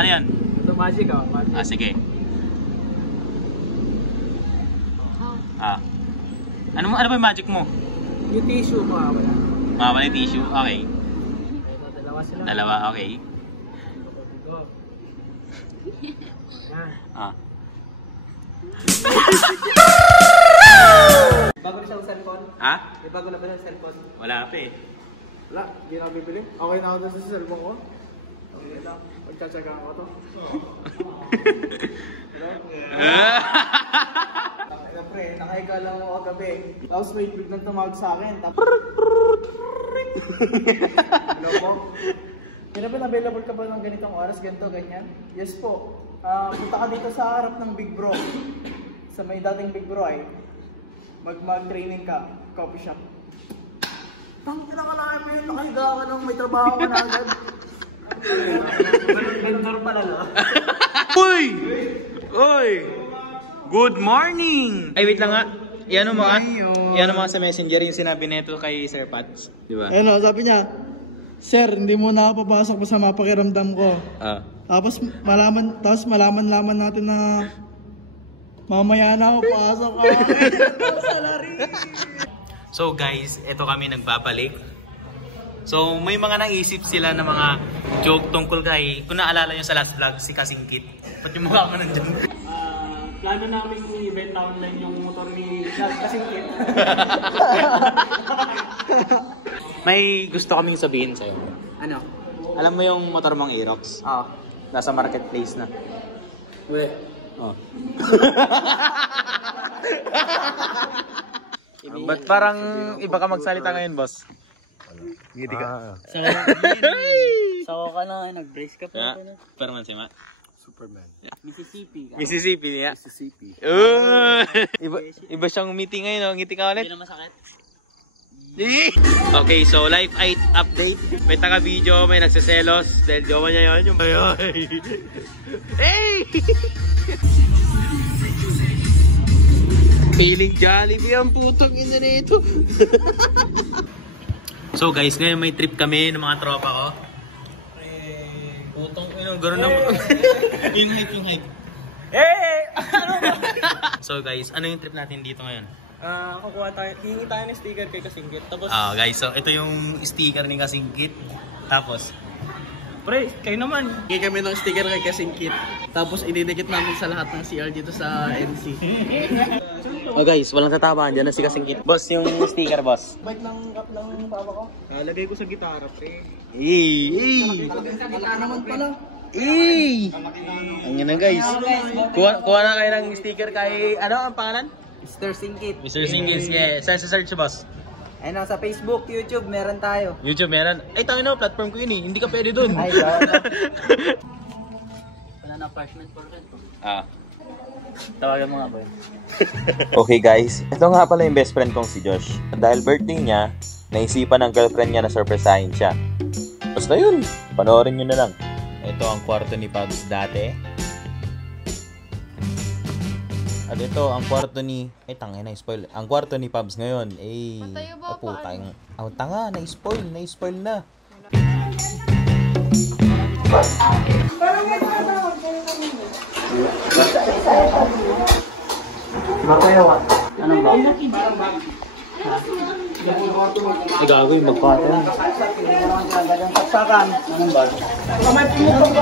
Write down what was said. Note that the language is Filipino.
Ano yan? Ito magic ah. Magic. Ah, sige. Ah. Ano ba yung magic mo? Yung tissue makakawala. Makakawala yung tissue? Okay. Ito, dalawa sila. Dalawa, okay. Go. Yan. Ah. Bago na siyang cellphone? Ha? May bago na ba siyang cellphone? Wala pa eh. Wala, hindi na ako bibili. Okay na ako doon sa cellphone ko. Okay lang. Pagtsatsagaan ko to. Siyempre, nakahiga lang ako kagabi. Tapos may biglang tumawag sa akin. Hello po? Kaya ba available ka ba ng ganitong oras, ganito, ganyan? Yes po. Punta ka dito sa harap ng Big Bro. Sa may dating Big Bro ay mag-training ka, coffee shop. Tangina ka lang mo yun, nakahiga ka nung may trabaho ka na agad. Vendor pala no? Uy! Uy! Good morning! Ay, wait lang nga. Iyan mo nga sa messenger yung sinabi nito kay Sir Pats. Di ba? Ano, sabi niya, Sir, hindi mo na ako papasok sa mapakiramdam ko. Tapos malaman natin na mamaya na ako pasok ka. Salary! So guys, ito kami nagbabalik. So may mga naisip sila na mga joke tungkol kay, kung naalala nyo sa last vlog, si Kasingkit. Ba't yung mukha mo nandyan? Plano namin i-event online yung motor ni Kasingkit. May gusto kaming sabihin sa'yo. Ano? Alam mo yung motor mong Aerox? Oo. Nasa marketplace na. Uwe. Oh. Ba't parang iba ka magsalita ngayon, boss? Ngiti ka. Sawa ka na, nag-brace ka pa. Superman si Ma. Superman. Mississippi. Mississippi niya. Mississippi. Iba siyang ngiti ngayon, no? Ngiti ka ulit. Hindi na masakit. Okay, so live update. May taga-video, may nagsiselos. Dahil jowa niya yun, yung bayoy. Hey! Feeling Jollibee ang putong ina nito. So guys, ngayon may trip kami ng mga tropa ko. Putong ina, gano'n naman. Yung hype. Hey! So guys, ano yung trip natin dito ngayon? Kukuha tayo, hihingi tayo ng sticker kay Kasingkit. Tapos, Guys, so ito yung sticker ni Kasingkit. Tapos, pre, kayo naman. Hihingi kami ng sticker kay Kasingkit. Tapos, ididikit namin sa lahat ng CR dito sa NC. oh guys, walang tatamaan dyan na si Kasingkit. Boss, yung sticker, boss. Bite ng cup ng papa ko. Lagay ko sa gitara, pre. Sa gitara naman pala. Ang na guys. Kuha na kayo ng sticker kay, ano ang pangalan? Mr. Singkit. Mr. Singkit, yeah. Saan sa search, boss? Ayun, sa Facebook, YouTube, meron tayo. YouTube meron. Ay, tangin na, platform ko yun eh. Hindi ka pwede dun. Ay, wala na parchment for rent. Tawagan mo nga ba yun? Okay guys, ito nga pala yung best friend kong si Josh. Dahil birthday niya, naisipan ng girlfriend niya na surprisehin siya. Basta yun, panoorin nyo na lang. Ito ang kwarto ni Pabs dati. At ito ang kwarto ni... tangin na, spoil. Ang kwarto ni Pabs ngayon. Putang. Tanga, na-spoil na. Anong ba? Gago yung magkwarto. Saksakan. Anong ba? Kamay pumupok.